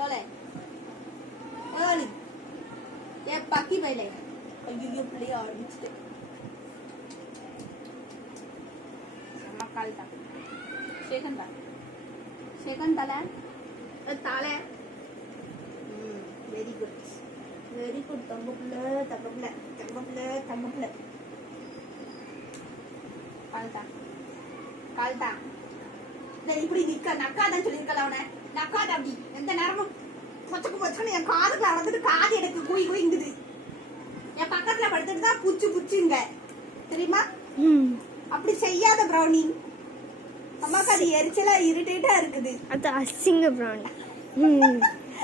Olay ஓலி ஏ பக்கி பைலே ஐயோ பிள்ளைய ஆரம்பிச்சுட்டு மக்கால்டா शेकन ताले ताले वेरी गुड तंगपुले कालता இப்படி நிக்க நக்காதான் சொல்லிருக்கல அவனை நக்காத அப்படி எந்த நேரமும் பொச்சக்கு என் காதுல வளர்ந்துட்டு காது எனக்கு குய் குயிங்குது என் பக்கத்துல படுத்துட்டு தான் புச்சுங்க தெரியுமா அப்படி செய்யாத பிரௌனி அம்மாக்கு அது எரிச்சலா இரிட்டேட்டா இருக்குது அது அசிங்க பிரௌனி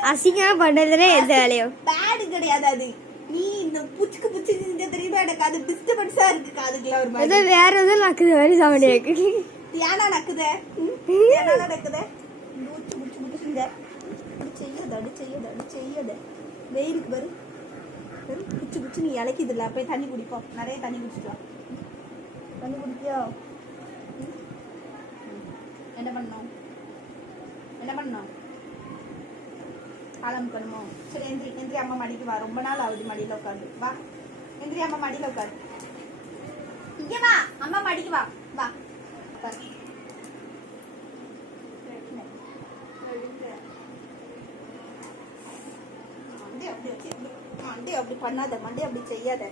அசிங்கமா பண்ணதுல எந்த வேலையோ பேடு கிடையாது அது நீ இந்த புச்சுக்கு இந்த தெரியுமா எனக்கு அது டிஸ்டர்பன்ஸா இருக்கு காதுக்குள்ள ஒரு மாதிரி அது வேற ஏதோ நக்குது மாதிரி சவுண்ட் கேக்குது ஏனா நக்குதே புச்சுங்க செய்யாத வெயிலுக்கு பாரு புச்சு நீ இலக்கிதுல போய் தண்ணி குடிப்போம் நிறைய தண்ணி குடிச்சிட்டு தண்ணி குடிப்பியோ என்ன பண்ணோம் ஆரம்பிக்கணுமோ சரி எந்திரி அம்மா மடிக்கு வா ரொம்ப நாள் ஆகுது மடியில உட்காந்து வா எந்திரி அம்மா மடியில உட்காரு இங்க வா அம்மா மடிக்கு வா வா அப்படி பண்ணாத மண்டே அப்படி செய்யாத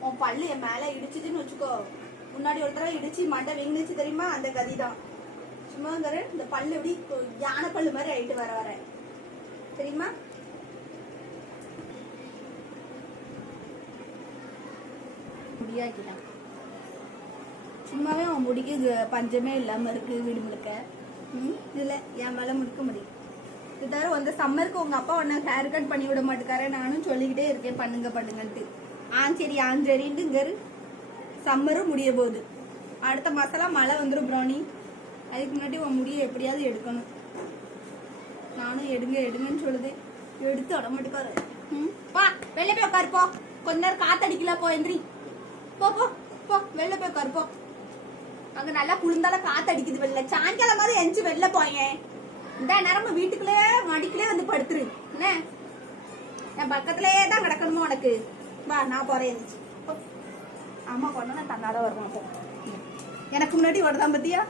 உன் பல்லு என் மேல இடிச்சுதுன்னு வச்சுக்கோ முன்னாடி ஒரு தடவை இடிச்சு மண்டை வெங்கிச்சு தெரியுமா அந்த கதிதான் சும்மாங்கிற இந்த பல்லு எப்படி யானை பல்லு மாதிரி ஆயிட்டு வர தெரியுமா முடியாக்கிட்டான் சும்மாவே அவன் முடிக்கு பஞ்சமே இல்லாம இருக்கு வீடு முழுக்க இதுல என் மேல முழுக்க முடியும் இது தவிர அந்த சம்மருக்கு உங்க அப்பா உன்ன ஹேர் கட் பண்ணி விட மாட்டேக்காரு நானும் சொல்லிக்கிட்டே இருக்கேன் பண்ணுங்கன்ட்டு ஆஞ்சரின்ட்டு சம்மரும் முடிய போகுது அடுத்த மாசம்லாம் மழை வந்துடும் ப்ரௌனி அதுக்கு முன்னாடி உன் முடியை எப்படியாவது எடுக்கணும் நானும் எடுங்கன்னு சொல்லுது எடுத்து விட மாட்டேக்காரு பா வெளில போய் உட்காரு போ கொஞ்ச நேரம் காத்தடிக்கல போ எந்திரி போ வெளில போய் உட்காரு போ அங்க நல்லா குளிர்ந்தால காத்தடிக்குது வெளில சாயங்காலம் மாதிரி எஞ்சி வெளில போயேன் இந்த நேரம் வீட்டுக்குள்ளே மடிக்குள்ளே வந்து படுத்துரு என்ன என் பக்கத்துலயே தான் கிடக்கணுமோ உனக்கு வா நான் போறேன் அம்மா கொண்டா தன்னால வருவான் எனக்கு முன்னாடி வருதான் பத்தியா